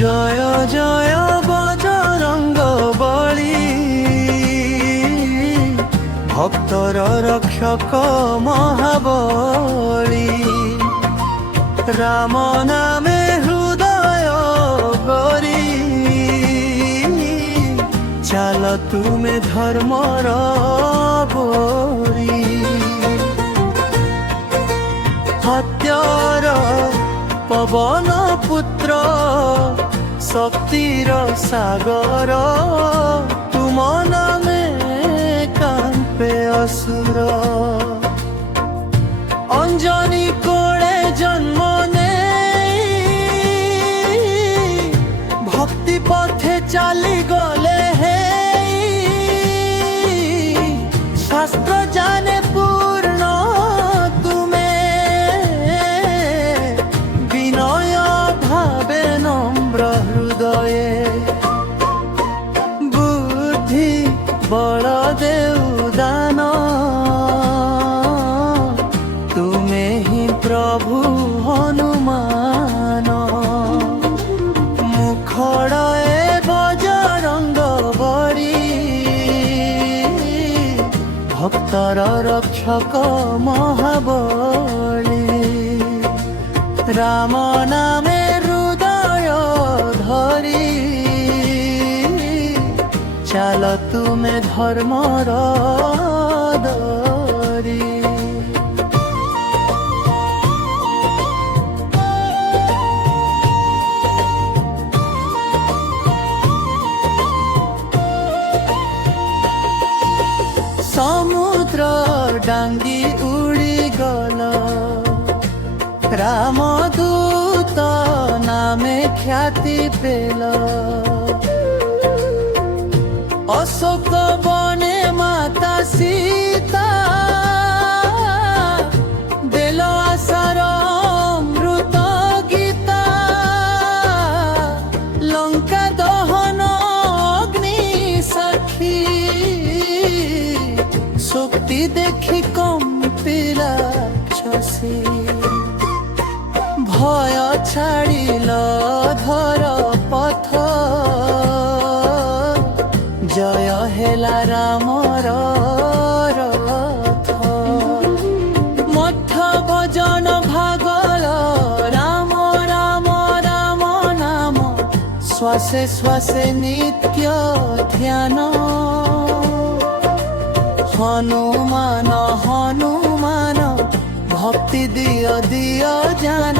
জয় জয় বজরঙ্গ বলি, ভক্তর রক্ষক মহাবলী। রাম নামে হৃদয় গরি, চাল তুমে ধর্মর বরি। সত্যর পবন পুত্র, শক্তির সাগর, তুম নামে কাঁপে অসুর। অঞ্জনি কোলে জন্ম নেই, ভক্তি পথে চালি গলে হে। শাস্ত্র জানে পূর্ণ তুমে, বিনয় ভাবে নম্র হৃদয়ে। বুদ্ধি বল দেউ দান, তুমে হি প্রভু হনুমান। মুখড়ে বজরঙ্গ বলি, ভক্তর রক্ষক মহাবলী। রাম নামে হৃদয় ধরি, চাল তুমে ধর্মর দরি। সমুদ্র ডাঙ্গি উড়ি গল, রামদূত নামে খ্যাতি পেল। অশোক বনে মাতা সীতা, দেল আশার অমৃত গীতা। লঙ্কা দহন অগ্নি সাক্ষী, শক্তি দেখি কম্পিলা ছসি। ভয় ছাড়িল ধর পথ, জয় হেলা রামর রথ। মঠ ভজন ভাগল, রাম রাম রাম নাম, শ্বাসে শ্বাসে নিত্য ধ্যান। হনুমান হনুমান, ভক্তি দিয় দিয় জান।